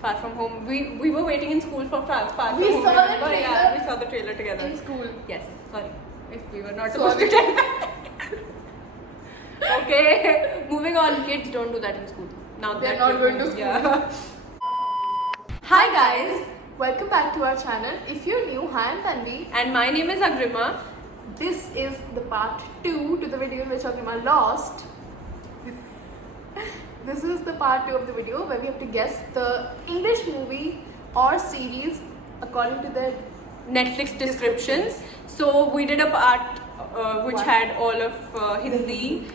Far From Home. We were waiting in school for Far From Home. We saw the trailer. Yeah, we saw the trailer together In school. Yes. Sorry, if we were not supposed to tell. Okay, moving on. Kids don't do that in school. Now They're that not you're going to home. school. Yeah. Hi guys, Welcome back to our channel. If you're new, hi, I'm Tanvi. and my name is Agrima. This is the part 2 to the video in which Agrima lost. This is the part 2 of the video where we have to guess the English movie or series according to their Netflix descriptions. So we did a part which One. had all of Hindi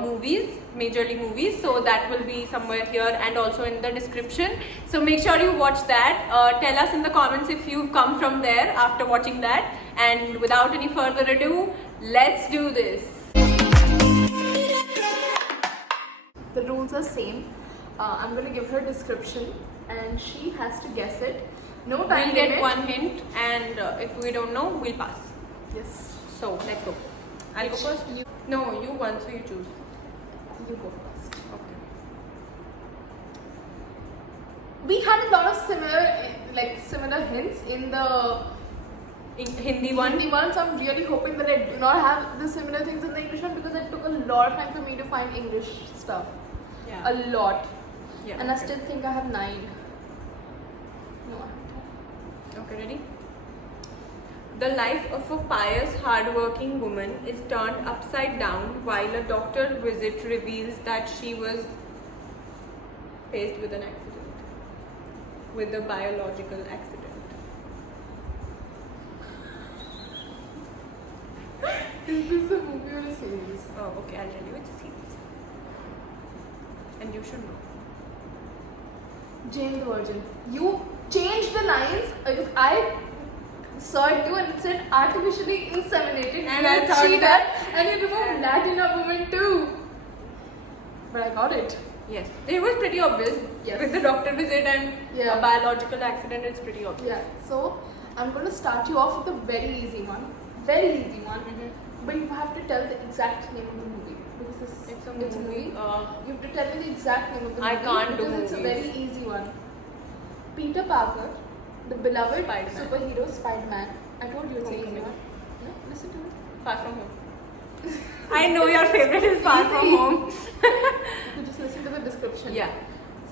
movies, majorly movies. So that will be somewhere here and also in the description. So make sure you watch that. Tell us in the comments if you've come from there after watching that. And without any further ado, let's do this. The rules are same. I'm going to give her a description and she has to guess it. No time We'll get limit. one hint, and if we don't know, we'll pass. Yes. So let's go. I'll go first. No, you one, so you choose. You go first. Okay. We had a lot of similar hints in the Hindi one. Hindi one, so I'm really hoping that I do not have the similar things in the English one because it took a lot of time for me to find English stuff. Yeah. A lot. Yeah. And I okay. still think I have 9. No, I don't Okay, ready? The life of a pious, hard-working woman is turned upside down while a doctor visit reveals that she was faced with an accident, with a biological accident. have. Is this a movie or a series? Oh, okay, I'll tell you. It's a series, and you should know. Jane the Virgin. You changed the lines because I saw it too and it said artificially inseminated And I thought cheater that- and you removed that in a woman too. But I got it. Yes, it was pretty obvious. Yes. With the doctor visit and Yeah. a biological accident, it's pretty obvious. Yeah. So I'm going to start you off with a very easy one. Very easy one. Mm-hmm. But you have to tell the exact name of the movie. Because It's a movie. You have to tell me the exact name of the I movie. can't do because it's a movies. very easy one. Peter Parker, the beloved Spider-Man. superhero Spider-Man. I told you it's an easy Homecoming. one. No, listen to me. Far From Home. I know your favorite is Far From Easy. Home. You just listen to the description. Yeah.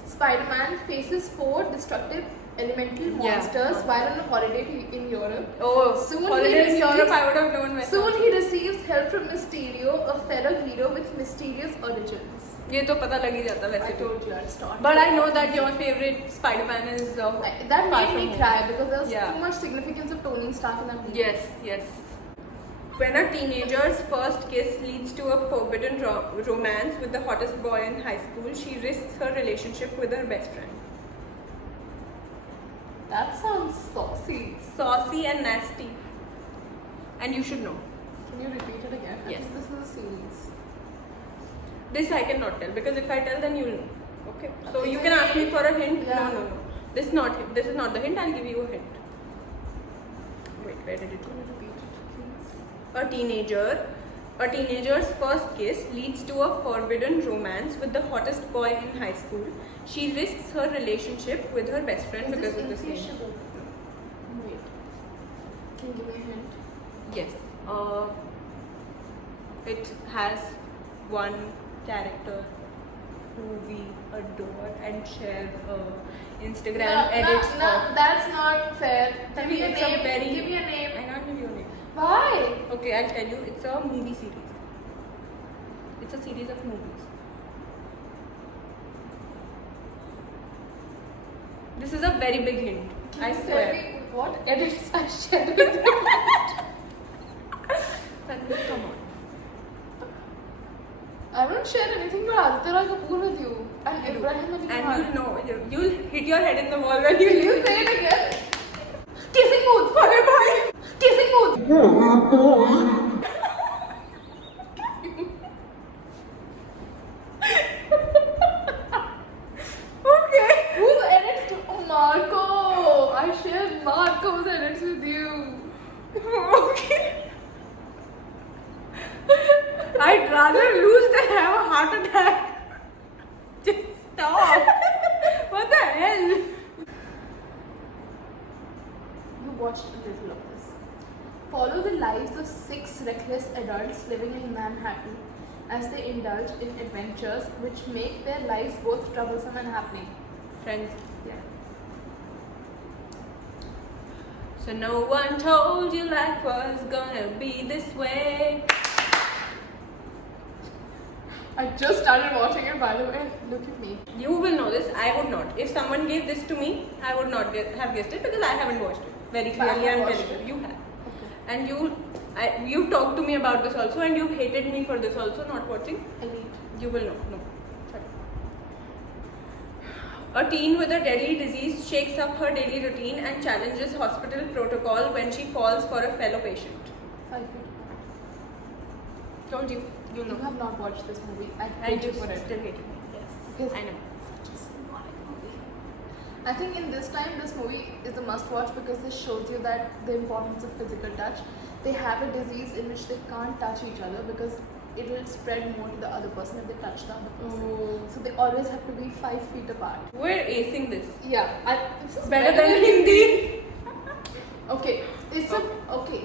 Spider-Man faces 4 destructive elemental Yeah. monsters while on a holiday in Europe. Oh, Soon holiday he in receives- Europe, I would have known myself. Soon he receives help from Mysterio, a fellow hero with mysterious origins. ये तो पता लग ही जाता I वैसे भी. told you I'd start. But I know that your favorite Spider-Man is That Far made From me Home. cry because there was Yeah. too much significance of Tony Stark in that movie. Yes, yes. When a teenager's first kiss leads to a forbidden romance with the hottest boy in high school, she risks her relationship with her best friend. That sounds saucy. Saucy and nasty. And you should know. Can you repeat it again? I Yes. think this is a series. This I cannot tell because if I tell, then you'll know. Okay. So It's you a can ask me hint. for a hint. Yeah. No. This is not. This is not the hint. I'll give you a hint. Wait, where did it go? Can you repeat it, please? A teenager's first kiss leads to a forbidden romance with the hottest boy in high school. She risks her relationship with her best friend Is because this of this name. insatiable? Wait. Can you give me a hint? Yes. It has one character who we adore and share Instagram edits no, of. that's not fair. Give me a It's a name. very- Give me a I name. can't give you a name. Why? Okay, I'll tell you. It's a movie series. It's a series of movies. This is a very big hint. Can I you tell swear. me what edits I shared with you? Tanvi, come on. I don't share anything but Altara Kapoor with you. And I do. Ibrahim Ali And Khan. you'll know. You'll hit your head in the wall when you Can you listen. say it again? Kissing booth. Bye bye. Kissing booth. Okay. Whose edits? Oh, Marco. I shared Marco's edits with you. Okay. I'd rather lose than have a heart attack. Just stop. What the hell? watched a little of this. Follow the lives of 6 reckless adults living in Manhattan as they indulge in adventures which make their lives both troublesome and happening. Friends. Yeah. So no one told you life was gonna be this way. I just started watching it, by the way. Look at me. You will know this. I would not. If someone gave this to me, I would not have guessed it because I haven't watched it very But I clearly have and watched very well. it. You have. Okay. And you talked to me about this also, and you hated me for this also, not watching. I need. You will know. No. Sorry. A teen with a deadly disease shakes up her daily routine and challenges hospital protocol when she falls for a fellow patient. 5 feet. Told you. You You know. have not watched this movie. I And hate you you for it. still hated me. Yes. Because I know. it's such a symbolic movie. I think in this time, this movie is a must-watch because this shows you that the importance of physical touch. They have a disease in which they can't touch each other because it will spread more to the other person if they touch the other person. Oh. So they always have to be 5 feet apart. We're acing this. Yeah, this is Better than Hindi. Okay, it's a okay.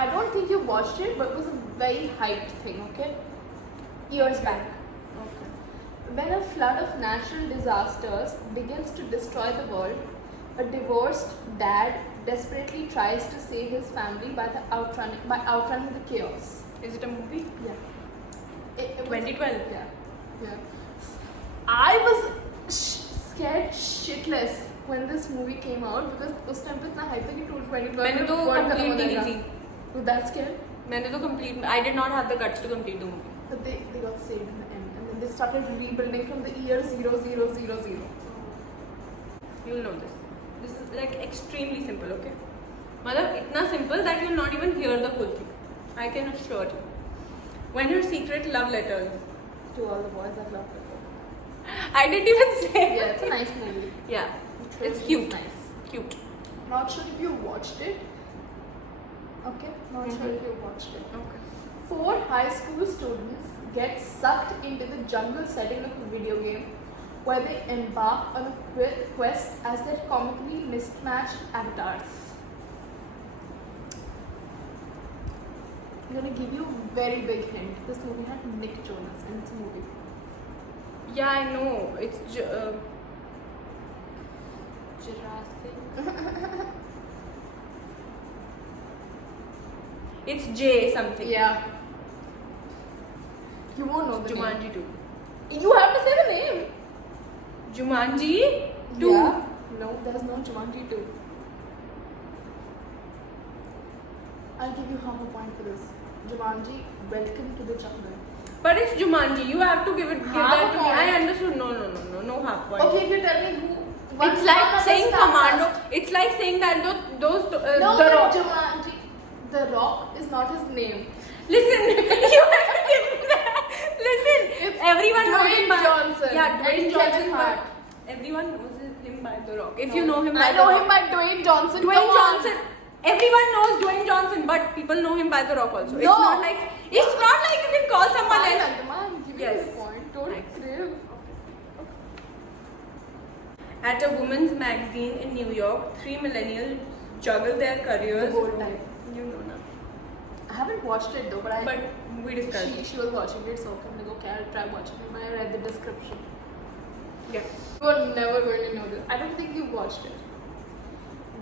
I don't think you watched it, but it was a very hyped thing. Okay, years back. Okay. When a flood of natural disasters begins to destroy the world, a divorced dad desperately tries to save his family by outrunning the chaos. Is it a movie? Yeah. It was- 2012. Yeah. Yeah. I was scared shitless when this movie came out because उस time पे इतना hype था कि 2012 मैंने तो में world complete खत्म हो ही नहीं जाएगा. थी. Was that scared? मैंने तो complete. I did not have the guts to complete the movie. But they got saved in the end, and then they started rebuilding from the year 0000. You'll know this. This is like extremely simple, okay? मतलब इतना simple that you'll not even hear the whole thing. I can assure you. When her secret love letter. To all the boys that loved it. I didn't even say. Yeah, it's a nice movie. Yeah. The It's trilogy is cute. Nice. Cute. Not sure if you watched it. Okay, not sure if you watched it. Okay. 4 high school students get sucked into the jungle setting of a video game where they embark on a quest as their comically mismatched avatars. I'm gonna give you a very big hint. This movie had Nick Jonas and it's a movie. Yeah, I know. It's Jurassic. It's J something. Yeah. You won't know the Jumanji 2. name. You have to say the name. Jumanji 2. Yeah. No, there's no Jumanji 2. I'll give you half a point for this. Jumanji, Welcome to the Jungle. But it's Jumanji. You have to give Half that a to me. I point. understood. No half point. Okay, if you tell me who. It's like saying Commando. It's like saying that those No, The but Rock. Jumanji. The Rock is not his name. Listen, you have to give me that. Listen, It's everyone knows Dwayne him by Johnson Yeah, Dwayne and Johnson. Kevin Hart. Everyone knows him by The Rock. If No. you know him by I know The him Rock. by Dwayne Johnson. Dwayne Come on. Johnson. Everyone knows Dwayne Johnson, but people know him by The Rock also. No. It's not like you can call someone Fine, else. Andaman, give me Yes. the point. Don't Thanks. crave. At a women's magazine in New York, 3 millennials juggle their careers. The whole time. You know now. I haven't watched it though, but But we discussed it. she was watching it, so I'm like, okay, I'll try watching it. But I read the description. Yeah. You are never going to know this. I don't think you watched it.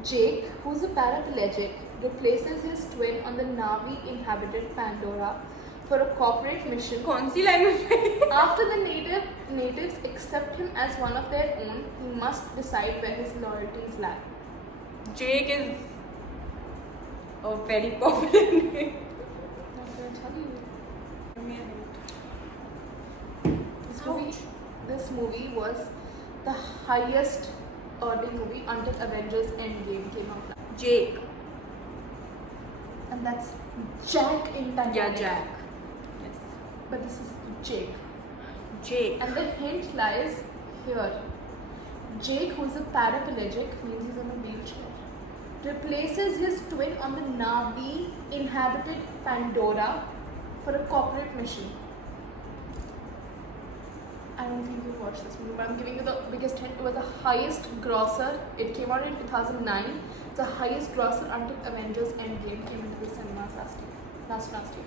Jake, who's a paraplegic, replaces his twin on the Navi-inhabited Pandora for a corporate mission. कौन सी language में? After the natives accept him as one of their own, he must decide where his loyalties lie. Jake is a very popular name. I'm going to tell you. Ouch. This movie was the highest earning movie until Avengers Endgame came out. Jake. And that's Jack in Titanic. Yeah, Jack. Yes. But this is Jake. Jake. And the hint lies here. Jake, who's a paraplegic, means he's in a wheelchair, replaces his twin on the Navi-inhabited Pandora for a corporate mission. I don't think you've watched this movie, but I'm giving you the biggest hint. It was the highest grosser. It came out in 2009. It's the highest grosser until Avengers Endgame came into the cinemas last year. Last year.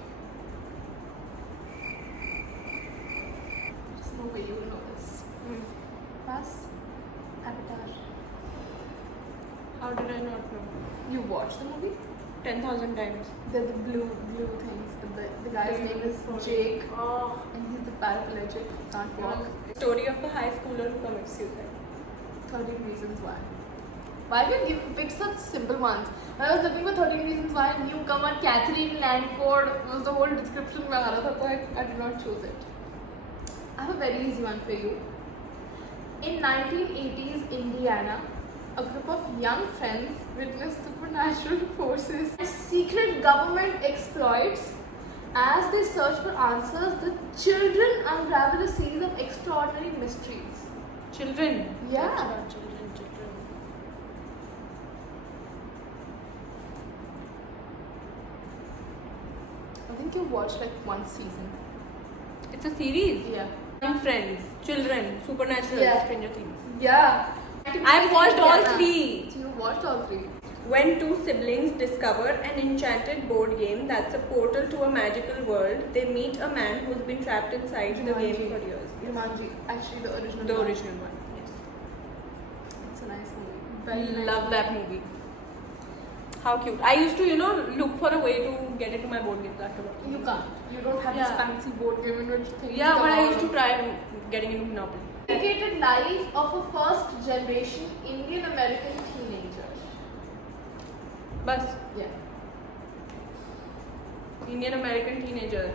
There's no way you will know this. Pass. Avatar. How did I not know? You watched the movie? 10,000 times. They're the blue things. The guy's name is Jake, Oh. and he's the paraplegic. He can't walk. Story of a high schooler who commits suicide. 13 Reasons Why. Why did you pick such simple ones? When I was looking for 13 Reasons Why, newcomer Catherine Langford was the whole description, so I did not choose it. I have a very easy one for you. In 1980s Indiana, a group of young friends witnessed supernatural forces and secret government exploits. As they search for answers, the children unravel a series of extraordinary mysteries. Children. Yeah. That's not children. I think you watched like one season. It's a series. Yeah. Young friends, children, supernatural, Yeah. Stranger Things. Yeah. I've watched all three. So you watched all three. When two siblings discover an enchanted board game that's a portal to a magical world, they meet a man who's been trapped inside the game for years. Yes. Jumanji, actually the original. The one. original one. Yes. It's a nice movie. I Very nice love that movie. How cute. I used to, look for a way to get into my board games after watching. You can't. You don't have Yeah. this fancy board game in which things Yeah, come but I out. used to try getting into Monopoly. Dedicated life of a first generation Indian American teenager. Bus. Yeah. Indian American teenager.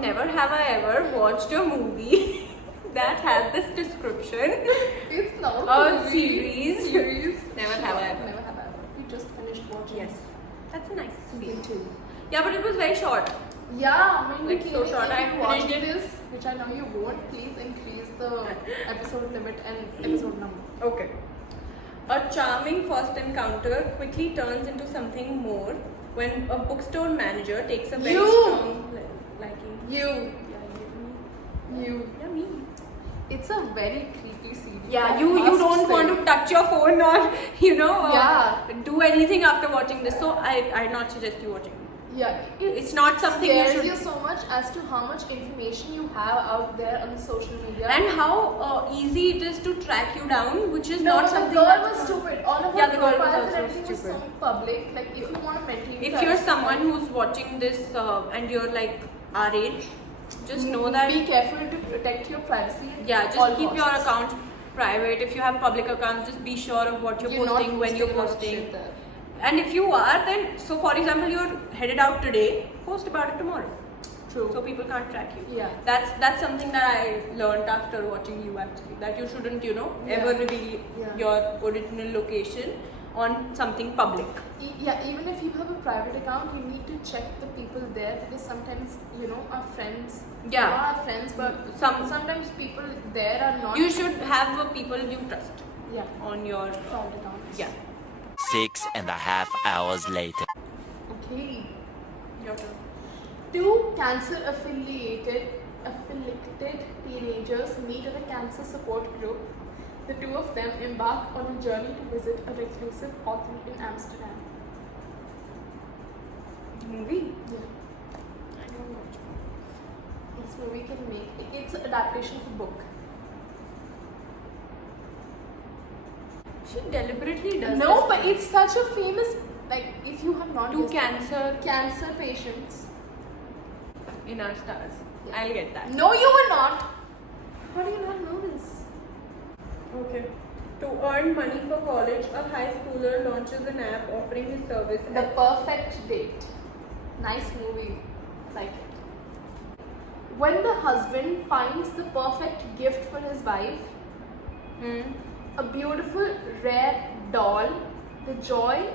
Never have I ever watched a movie that has this description. It's not A movie. series. Never have I ever. Never have I ever. We just finished watching. Yes. That's a nice Season 2. Yeah, but it was very short. Yeah, I mean, Like, so short. If I you watch finished it. this, which I know you won't, please increase the episode limit and episode number. Okay. A charming first encounter quickly turns into something more when a bookstore manager takes a very You! strong liking. You. Yeah, You. yeah, me. It's a very creepy series. Yeah, I you must don't say. want to touch your phone or Yeah. do anything after watching this. So I not suggest you watching. Yeah, It's not something you scares should. you so much as to how much information you have out there on the social media. And how easy it is to track you down, which is no, not the something. girl that- was stupid. All of Yeah, her the girl was profiles also and everything was so stupid. public. Like, if you want to mentally, If you're someone who's watching this and you're like our age, just know that. be careful to protect your privacy. at Yeah, just all keep your costs. accounts private. If you have public accounts, just be sure of what you're You're not posting, when you're posting a lot of posting. shit there. And if you are, then so for example, you're headed out today, post about it tomorrow, True. so people can't track you. Yeah. That's something that I learned after watching you actually. That you shouldn't, ever Yeah. reveal Yeah. your original location on something public. Yeah, even if you have a private account, you need to check the people there because sometimes, our friends. Yeah. Not our friends, but sometimes people there are not. You should have the people you trust Yeah. on your. Private accounts. Yeah. 6.5 hours later. Okay. Your turn. Two cancer-affiliated teenagers meet at a cancer support group. The two of them embark on a journey to visit a reclusive author in Amsterdam. Movie. Yeah. I don't watch. This movie can make it's an adaptation of a book. She deliberately does. No, this. but it's such a famous. Like, if you have not Two guessed it, cancer cancer patients. in our stars. Yeah. I'll get that. No, you were not. How do you not know this? Okay. To earn money for college, a high schooler launches an app offering his service. The Perfect Date. Nice movie. Like it. When the husband finds the perfect gift for his wife, a beautiful rare doll, the joy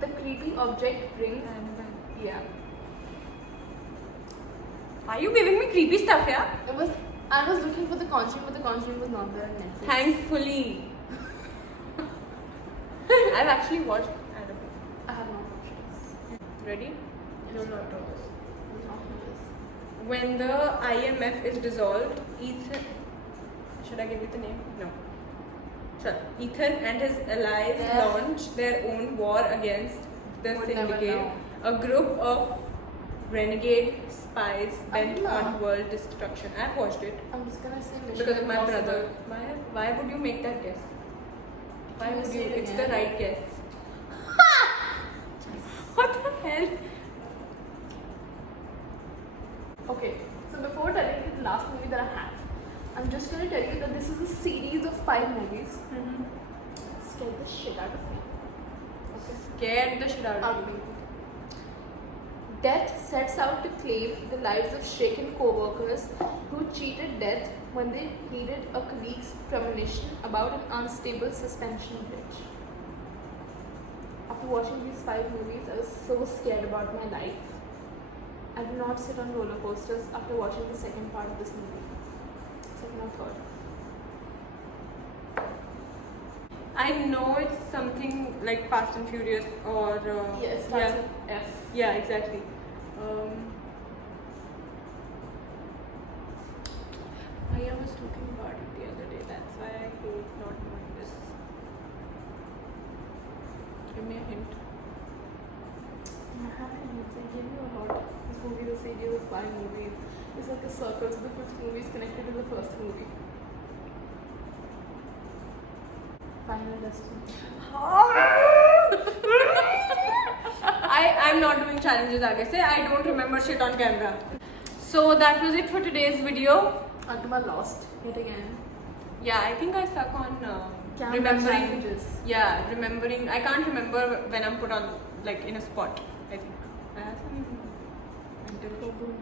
the creepy object brings. Yeah. Are you giving me creepy stuff, yeah? I was looking for The Conjuring, but The Conjuring was not there on Netflix. Thankfully. I've actually watched Annabelle. I have not watched this. Ready? You'll not know this. I don't know this. when the IMF is dissolved, Ethan. Should I give you the name? No. Sure. Ethan and his allies Yeah. launch their own war against the Would never Syndicate, know. a group of renegade spies bent Allah. on world destruction. I've watched it I'm just gonna say Mission because of my Impossible. brother. Why would you make that guess? Why Can you would say you? it It's the again? right guess. What the hell? Okay, so before telling you the last movie that I have, I'm just gonna tell you that this is a series of 5 movies. Scared the shit out of me. Okay. Scared the shit out Out of of me. me. Death sets out to claim the lives of shaken co-workers who cheated death when they heeded a colleague's premonition about an unstable suspension bridge. After watching these 5 movies, I was so scared about my life. I do not sit on roller coasters after watching the second part of this movie. Second or third. I know it's something like Fast and Furious or Yes, starts with F. yeah, exactly. I was talking about it the other day. That's why I hate not knowing this. Give me a hint. They give you a lot. This movie is a series of 5 movies. It's like a circle, so the 5th movie is connected to the first movie. Final Destination. I'm not doing challenges, I guess. I don't remember shit on camera. So that was it for today's video. Until I lost yet again. Yeah, I think I stuck on Camera remembering. challenges. Yeah, remembering. I can't remember when I'm put on like in a spot. I think I have some mental issue.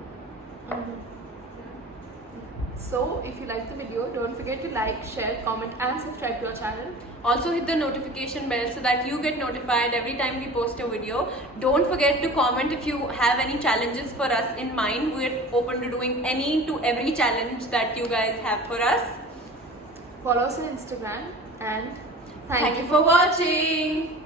So, if you like the video, don't forget to like, share, comment, and subscribe to our channel. Also hit the notification bell so that you get notified every time we post a video. Don't forget to comment if you have any challenges for us in mind. We're open to doing any to every challenge that you guys have for us. Follow us on Instagram and Thank you for watching.